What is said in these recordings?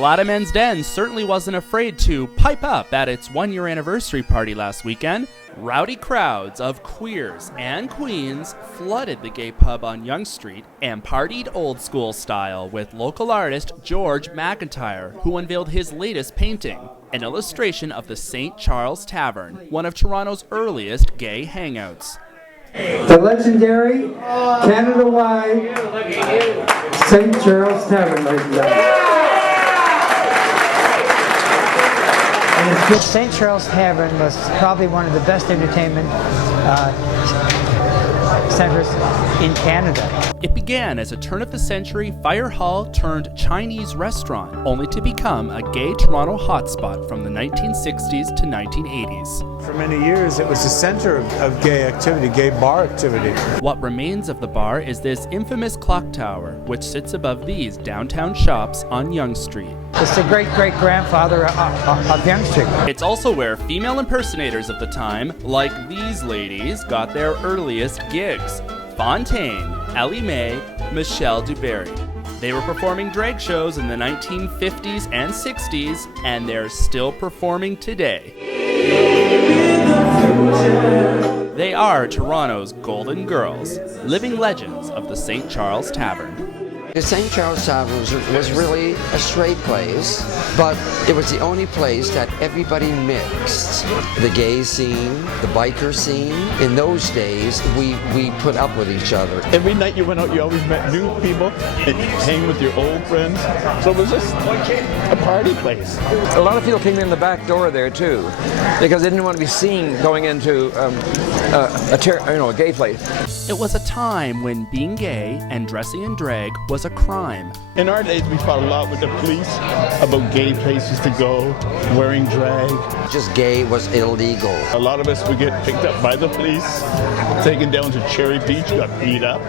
Gladaman's Den certainly wasn't afraid to pipe up at its one-year anniversary party last weekend. Rowdy crowds of queers and queens flooded the gay pub on Yonge Street and partied old school style with local artist George McIntyre, who unveiled his latest painting, an illustration of the St. Charles Tavern, one of Toronto's earliest gay hangouts. The legendary, Canada-wide St. Charles Tavern, ladies and gentlemen. St. Charles Tavern was probably one of the best entertainment centers in Canada. It began as a turn-of-the-century fire hall turned Chinese restaurant, only to become a gay Toronto hotspot from the 1960s to 1980s. For many years, it was the center of gay activity, gay bar activity. What remains of the bar is this infamous clock tower, which sits above these downtown shops on Yonge Street. It's the great-great-grandfather of Yonge Street. It's also where female impersonators of the time, like these ladies, got their earliest gigs. Fontaine, Elle-Mae, Michelle Dubarry. They were performing drag shows in the 1950s and 60s, and they're still performing today. They are Toronto's Golden Girls, living legends of the St. Charles Tavern. The St. Charles Tavern was really a straight place, but it was the only place that everybody mixed. The gay scene, the biker scene. In those days, we put up with each other. Every night you went out, you always met new people and hang with your old friends. So it was just a party place. A lot of people came in the back door there too, because they didn't want to be seen going into a gay place. It was a time when being gay and dressing in drag was a crime. In our days, we fought a lot with the police about gay places to go, wearing drag. Just gay was illegal. A lot of us would get picked up by the police, taken down to Cherry Beach, got beat up,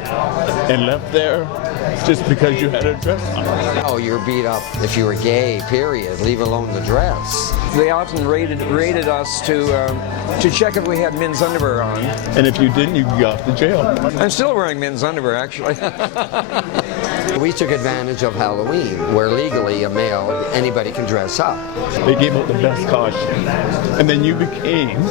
and left there just because you had a dress on. Oh, you were beat up if you were gay, period, leave alone the dress. They often raided us to check if we had men's underwear on. And if you didn't, you could go off to jail. I'm still wearing men's underwear, actually. We took advantage of Halloween, where legally a male, anybody can dress up. They gave out the best costume. And then you became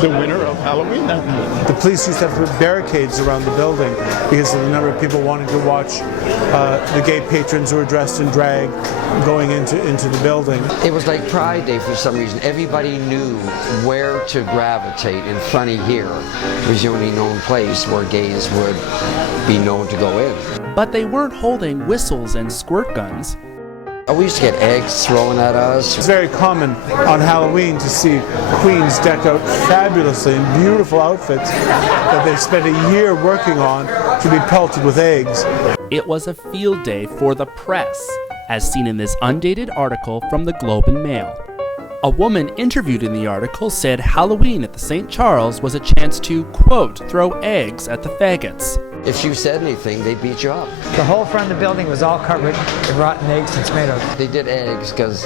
the winner of Halloween that night. The police used to have put barricades around the building because of the number of people wanting to watch the gay patrons who were dressed in drag going into the building. It was like Pride Day for some reason. Everybody knew where to gravitate, and funny here was the only known place where gays would be known to go in. But they weren't holding whistles and squirt guns. We used to get eggs thrown at us. It's very common on Halloween to see queens decked out fabulously in beautiful outfits that they spent a year working on to be pelted with eggs. It was a field day for the press, as seen in this undated article from the Globe and Mail. A woman interviewed in the article said Halloween at the St. Charles was a chance to, quote, throw eggs at the faggots. If you said anything, they beat you up. The whole front of the building was all covered in rotten eggs and tomatoes. They did eggs because,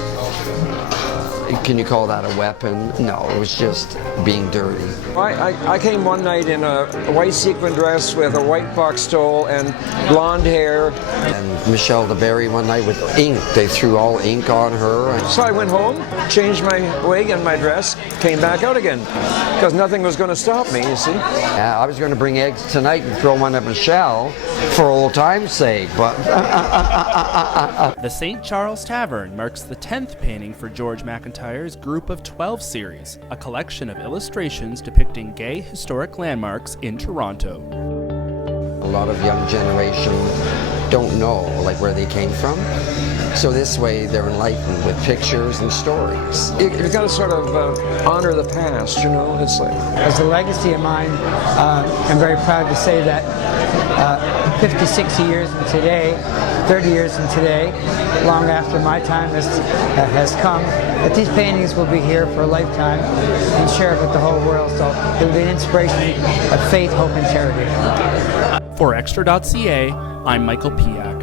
can you call that a weapon? No, it was just being dirty. I came one night in a white sequin dress with a white box stole and blonde hair. And Michelle Dubarry one night with ink. They threw all ink on her. So I went home, changed my wig and my dress, came back out again, because nothing was going to stop me, you see. I was going to bring eggs tonight and throw one at Michelle for old time's sake, but... The St. Charles Tavern marks the 10th painting for George McIntyre's Group of 12 series, a collection of illustrations depicting gay historic landmarks in Toronto. A lot of young generation don't know where they came from. So this way they're enlightened with pictures and stories. You've got to sort of honor the past, you know? It's like... As a legacy of mine, I'm very proud to say that 50, 60 years from today, 30 years from today, long after my time has come, that these paintings will be here for a lifetime and shared with the whole world. So it'll be an inspiration of faith, hope, and charity. For Xtra.ca, I'm Michael Pihach.